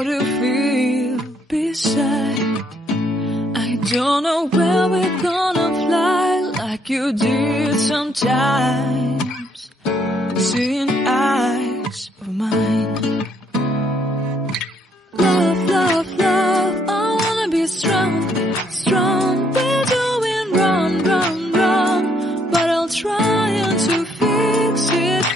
what you feel beside. I don't know where we're gonna fly like you did sometimes. Seeing eyes of mine. Love, love, love, I wanna be strong, strong. We're doing wrong, wrong, wrong, but I'll try to fix it.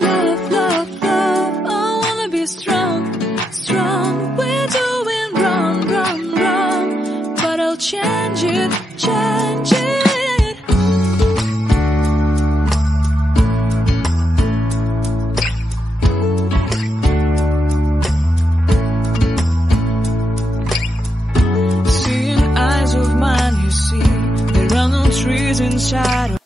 Love, love, love, I wanna be strong, strong. We're doing wrong, wrong, wrong, but I'll change it, change it. Trees inside.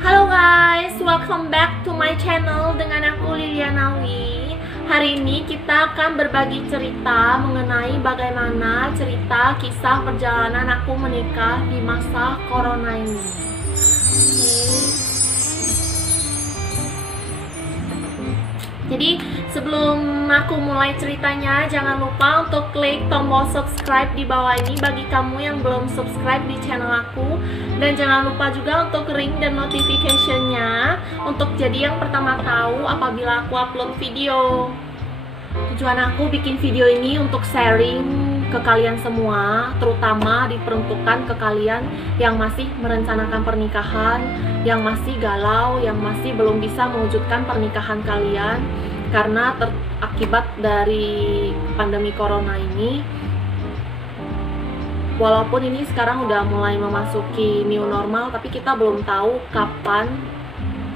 Halo guys, welcome back to my channel dengan aku Lilianawi. Hari ini kita akan berbagi cerita mengenai bagaimana cerita kisah perjalanan aku menikah di masa corona ini. Jadi sebelum aku mulai ceritanya, jangan lupa untuk klik tombol subscribe di bawah ini bagi kamu yang belum subscribe di channel aku. Dan jangan lupa juga untuk ring dan notification-nya untuk jadi yang pertama tahu apabila aku upload video. Tujuan aku bikin video ini untuk sharing ke kalian semua, terutama diperuntukkan ke kalian yang masih merencanakan pernikahan, yang masih galau, yang masih belum bisa mewujudkan pernikahan kalian karena akibat dari pandemi corona ini. Walaupun ini sekarang udah mulai memasuki new normal, tapi kita belum tahu kapan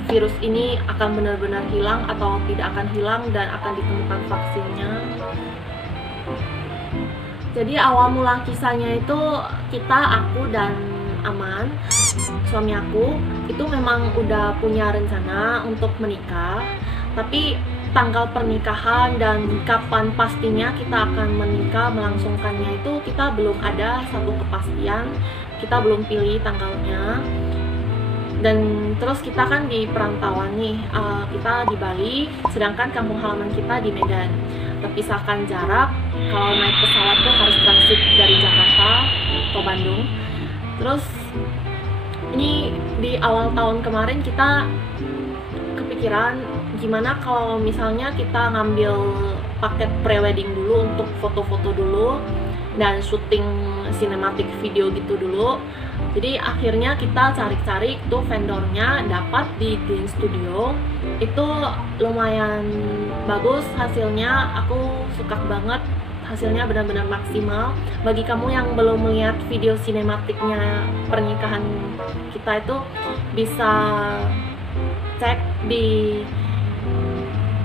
virus ini akan benar-benar hilang atau tidak akan hilang dan akan ditemukan vaksinnya. Jadi awal mula kisahnya itu aku dan Aman, suami aku, itu memang udah punya rencana untuk menikah, tapi tanggal pernikahan dan kapan pastinya kita akan menikah, melangsungkannya itu kita belum ada satu kepastian, kita belum pilih tanggalnya. Dan terus kita kan di perantauan nih, kita di Bali, sedangkan kampung halaman kita di Medan. Terpisahkan jarak, kalau naik pesawat tuh harus transit dari Jakarta ke Bandung. Terus ini di awal tahun kemarin kita kepikiran gimana kalau misalnya kita ngambil paket pre-wedding dulu untuk foto-foto dulu dan syuting sinematik video gitu dulu. Jadi akhirnya kita cari-cari tuh vendornya, dapat di Green Studio. Itu lumayan bagus hasilnya, aku suka banget. Hasilnya benar-benar maksimal. Bagi kamu yang belum melihat video sinematiknya pernikahan kita itu, bisa cek di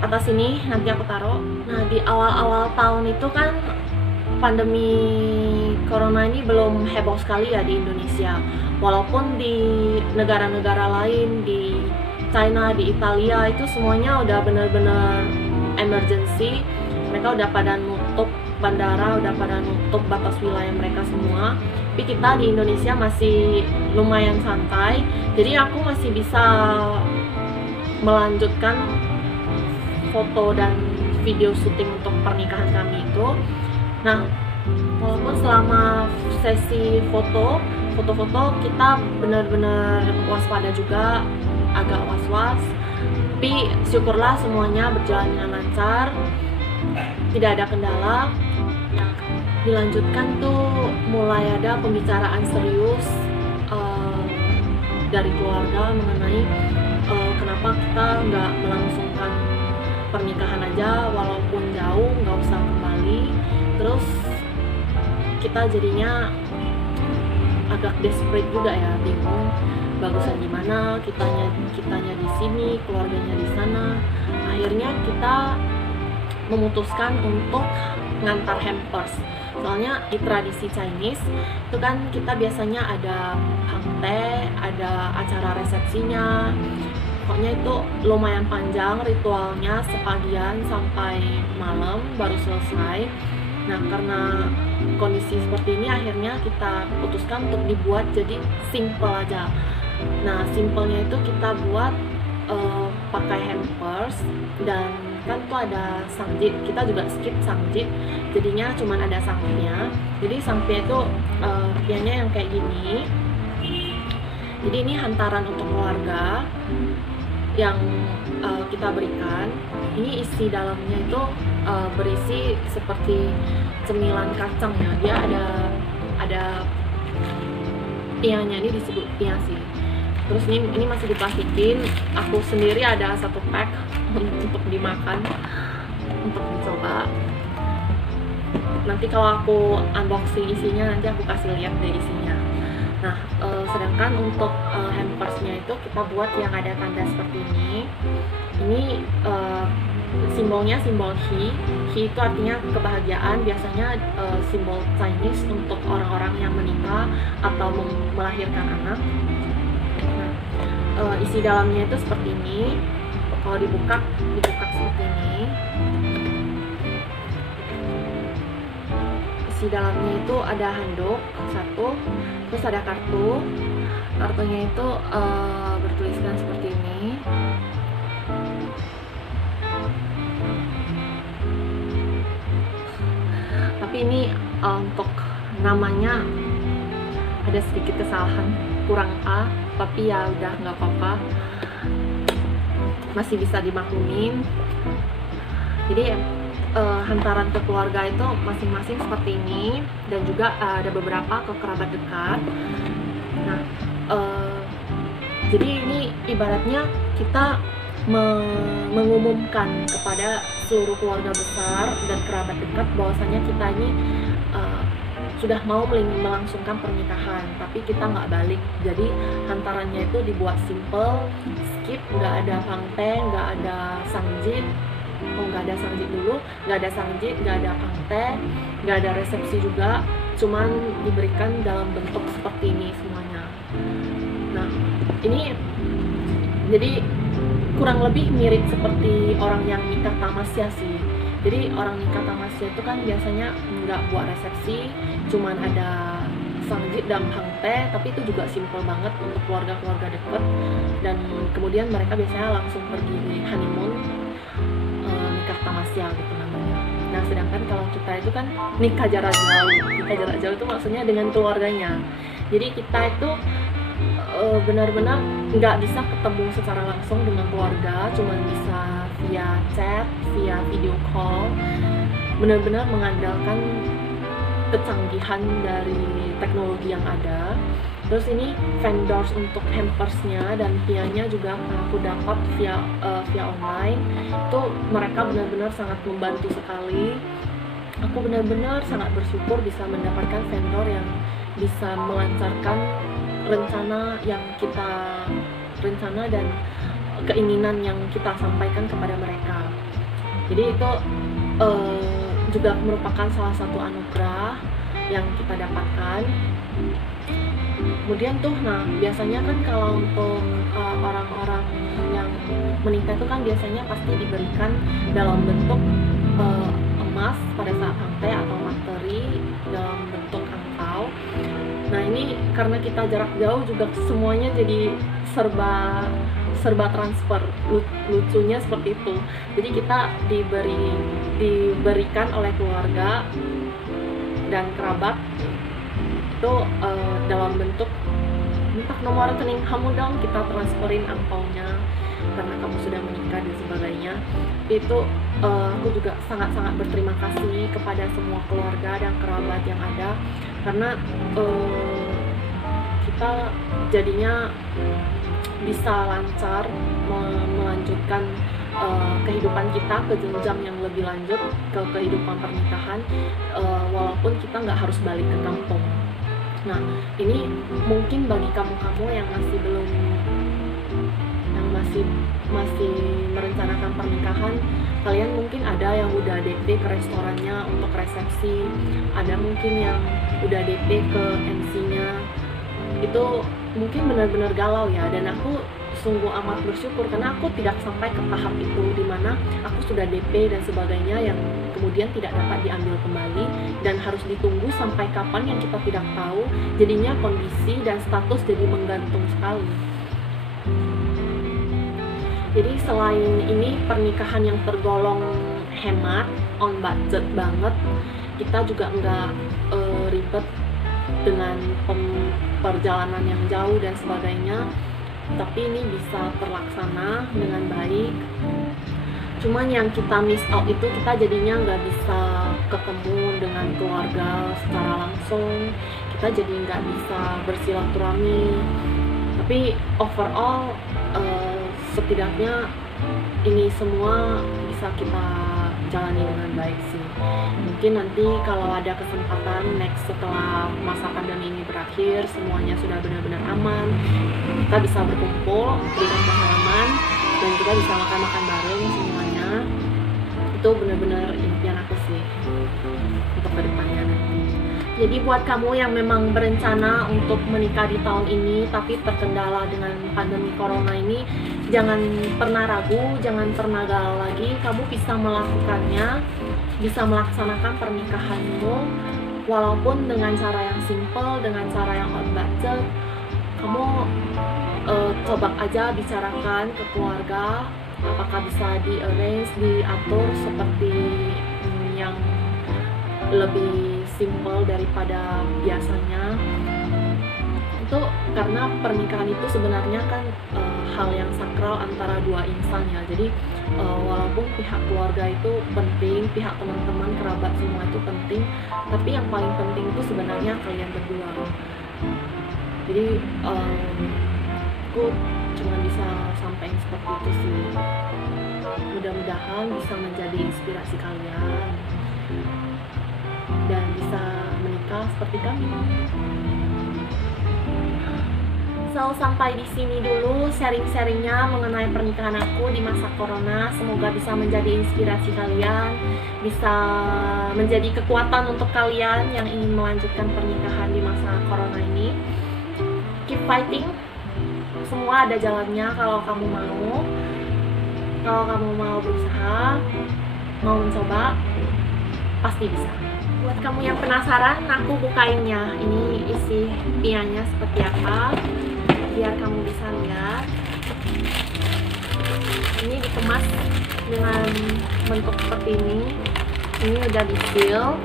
atas ini, nanti aku taruh. Nah, di awal-awal tahun itu kan pandemi corona ini belum heboh sekali ya di Indonesia. Walaupun di negara-negara lain, di China, di Italia, itu semuanya udah benar-benar emergency. Mereka udah pada nutup bandara, udah pada nutup batas wilayah mereka semua. Tapi kita di Indonesia masih lumayan santai. Jadi aku masih bisa melanjutkan foto dan video syuting untuk pernikahan kami itu. Nah, walaupun selama sesi foto-foto kita benar-benar waspada juga, agak was-was, tapi syukurlah semuanya berjalan dengan lancar, tidak ada kendala. Nah, dilanjutkan tuh mulai ada pembicaraan serius dari keluarga mengenai kenapa kita nggak melangsungkan pernikahan aja, walaupun jauh, nggak usah kembali. Terus kita jadinya agak desperate juga ya, bingung bagusan gimana, kitanya di sini, keluarganya di sana. Akhirnya kita memutuskan untuk ngantar hampers. Soalnya di tradisi Chinese itu kan kita biasanya ada hangtae, ada acara resepsinya, pokoknya itu lumayan panjang ritualnya, sepagian sampai malam baru selesai. Nah, karena kondisi seperti ini akhirnya kita putuskan untuk dibuat jadi simple aja. Nah, simpelnya itu kita buat pakai hampers, dan kan tuh ada sangjit, kita juga skip sangjit, jadinya cuman ada sangpinya. Jadi sangpia itu pianya yang kayak gini. Jadi ini hantaran untuk keluarga yang kita berikan. Ini isi dalamnya itu berisi seperti cemilan kacang ya. Dia ada pianya, ini disebut pia sih. Terus ini masih diplastikin. Aku sendiri ada 1 pack untuk dimakan, untuk dicoba. Nanti kalau aku unboxing isinya, nanti aku kasih lihat deh isinya. Nah, sedangkan untuk hampersnya itu kita buat yang ada tanda seperti ini. Ini simbolnya simbol He. He itu artinya kebahagiaan. Biasanya simbol Chinese untuk orang-orang yang menikah atau melahirkan anak. Nah, isi dalamnya itu seperti ini. Kalau dibuka seperti ini. Isi dalamnya itu ada handuk 1, terus ada kartu. Kartunya itu bertuliskan seperti ini. Tapi ini untuk namanya ada sedikit kesalahan, kurang A, tapi ya udah nggak apa-apa, masih bisa dimaklumin. Jadi hantaran ke keluarga itu masing-masing seperti ini, dan juga ada beberapa ke kerabat dekat. Nah, jadi ini ibaratnya kita mengumumkan kepada seluruh keluarga besar dan kerabat dekat bahwasanya kita ini sudah mau melangsungkan pernikahan, tapi kita nggak balik. Jadi hantarannya itu dibuat simple, skip, nggak ada pangte, nggak ada sangjit. Nggak ada sangjit dulu, nggak ada sangjit, nggak ada pangte, nggak ada resepsi juga, cuman diberikan dalam bentuk seperti ini semuanya. Nah, ini jadi kurang lebih mirip seperti orang yang nikah tamasya sih. Jadi orang nikah tamasya itu kan biasanya nggak buat resepsi, cuman ada sangjit dan pangte, tapi itu juga simple banget untuk keluarga-keluarga dekat. Dan kemudian mereka biasanya langsung pergi honeymoon, nikah tamasya gitu namanya. Nah, sedangkan kalau kita itu kan nikah jarak jauh. Nikah jarak jauh itu maksudnya dengan keluarganya. Jadi kita itu benar-benar nggak bisa ketemu secara langsung dengan keluarga, cuma bisa via chat, via video call. Benar-benar mengandalkan kecanggihan dari teknologi yang ada. Terus ini vendors untuk hampersnya dan pianya juga aku dapat via online. Itu mereka benar-benar sangat membantu sekali. Aku benar-benar sangat bersyukur bisa mendapatkan vendor yang bisa melancarkan rencana yang kita rencana dan keinginan yang kita sampaikan kepada mereka. Jadi itu juga merupakan salah satu anugerah yang kita dapatkan. Kemudian tuh, nah biasanya kan kalau untuk orang-orang yang menikah itu kan biasanya pasti diberikan dalam bentuk emas pada saat pangte atau materi dalam bentuk angpau. Nah, ini karena kita jarak jauh juga semuanya jadi serba transfer. Lucunya seperti itu. Jadi kita diberikan oleh keluarga dan kerabat itu dalam bentuk minta nomor rekening kamu dong, kita transferin angpaunya karena kamu sudah menikah dan sebagainya. Itu aku juga sangat-sangat berterima kasih kepada semua keluarga dan kerabat yang ada, karena kita jadinya bisa lancar melanjutkan kehidupan kita ke jenjang yang lebih lanjut, ke kehidupan pernikahan, walaupun kita nggak harus balik ke kampung. Nah, ini mungkin bagi kamu-kamu yang masih belum, yang masih merencanakan pernikahan, kalian mungkin ada yang udah DP ke restorannya untuk resepsi, ada mungkin yang udah DP ke MC-nya. Itu mungkin benar-benar galau ya, dan aku sungguh amat bersyukur karena aku tidak sampai ke tahap itu dimana aku sudah DP dan sebagainya yang kemudian tidak dapat diambil kembali dan harus ditunggu sampai kapan yang kita tidak tahu. Jadinya kondisi dan status jadi menggantung sekali. Jadi selain ini pernikahan yang tergolong hemat, on budget banget, kita juga nggak ribet dengan perjalanan yang jauh dan sebagainya, tapi ini bisa terlaksana dengan baik. Cuman yang kita miss out itu kita jadinya nggak bisa ketemu dengan keluarga secara langsung, kita jadi nggak bisa bersilaturahmi. Tapi overall setidaknya ini semua bisa kita jalani dengan baik sih. Mungkin nanti kalau ada kesempatan next setelah masa pandemi ini berakhir, semuanya sudah benar-benar aman, kita bisa berkumpul dengan pengalaman dan kita bisa makan-makan bareng semuanya. Itu benar-benar impian aku sih untuk kedepannya nanti. Jadi buat kamu yang memang berencana untuk menikah di tahun ini tapi terkendala dengan pandemi corona ini, jangan pernah ragu, jangan pernah galau lagi. Kamu bisa melakukannya, bisa melaksanakan pernikahanmu walaupun dengan cara yang simple, dengan cara yang on budget. Kamu coba aja bicarakan ke keluarga apakah bisa di-arrange, diatur seperti yang lebih simple daripada biasanya. Itu karena pernikahan itu sebenarnya kan hal yang sakral antara dua insan ya. Jadi walaupun pihak keluarga itu penting, pihak teman-teman, kerabat semua itu penting, tapi yang paling penting itu sebenarnya kalian berdua. Jadi aku cuma bisa sampaikan seperti itu sih. Mudah-mudahan bisa menjadi inspirasi kalian dan bisa menikah seperti kami. So, sampai di sini dulu sharing-sharingnya mengenai pernikahan aku di masa corona. Semoga bisa menjadi inspirasi kalian, bisa menjadi kekuatan untuk kalian yang ingin melanjutkan pernikahan di masa corona ini. Keep fighting, semua ada jalannya kalau kamu mau. Kalau kamu mau berusaha, mau mencoba, pasti bisa. Buat kamu yang penasaran, aku bukainnya. Ini isi pianya seperti apa, biar kamu bisa lihat. Ini dikemas dengan bentuk seperti ini. Ini udah di seal.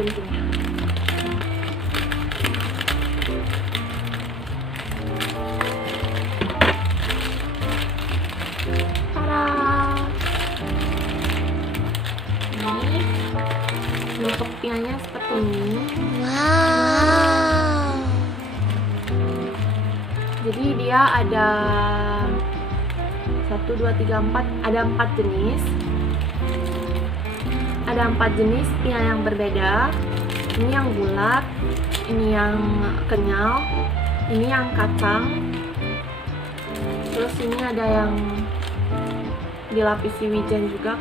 Guntingnya. Bentuk pianya seperti ini. Wow. Jadi dia ada 1, 2, 3, 4, ada 4 jenis. Ada 4 jenis pia yang berbeda. Ini yang bulat, ini yang kenyal, ini yang kacang. Terus ini ada yang dilapisi wijen juga.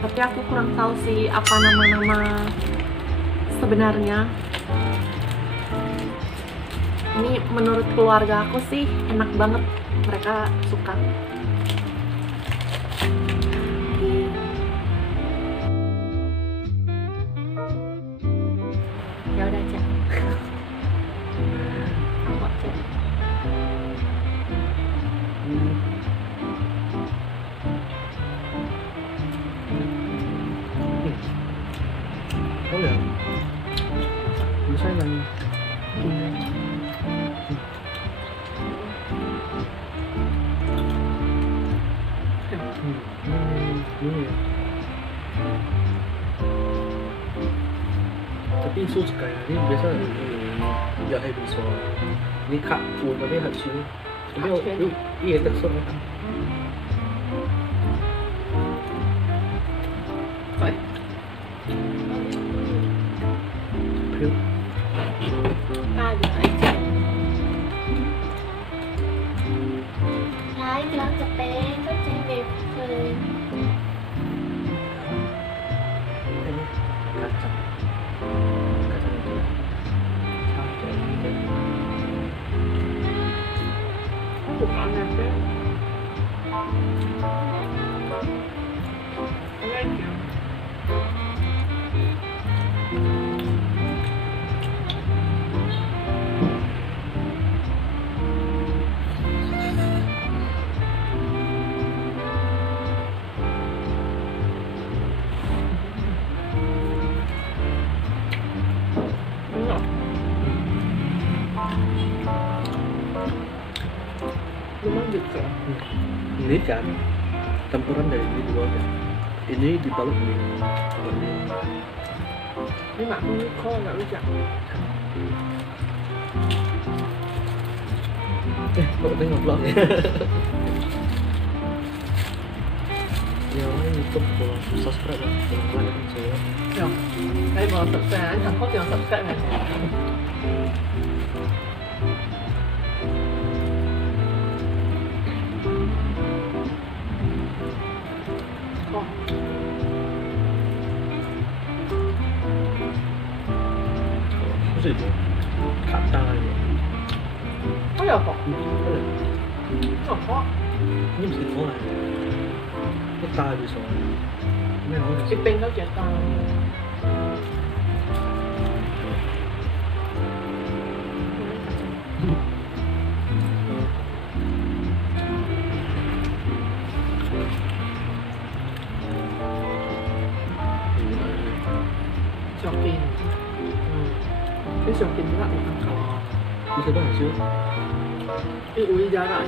Tapi aku kurang tahu sih apa nama-nama sebenarnya. Ini menurut keluarga aku sih enak banget, mereka suka. Ya udah aja. Aku aja. Oh ya, bisa kan? Ini ya. Tapi susu kayak ini biasa ya hay bisa. Ini kak pun tapi harus ini. Tapi iya tekstur. Baik. Ada aja. Hai, bilang cepet, cepet bebek. Ini kacang. Kacang itu. Sampai ini. Ini kan campuran dari ini dua kan. Ini dibalut ini. Ini mak aku kok nggak rujak. Kok tengok vlog ya? Ya, ini YouTube kalau subscribe lah, kalau like kan saya. Ya, đây mà subscribe, anh thằng có tiền subscribe này. Cái gì vậy? Khát tai vậy. Có giờ không? Không có. Nhưng mà cái khó này, cái tai bị sổ. Mấy nói là Cái tên nó chỉ tao. Shokin. Cái shokin rất là ăn cầu. Như thế nào chứ? Cái ui giá lại.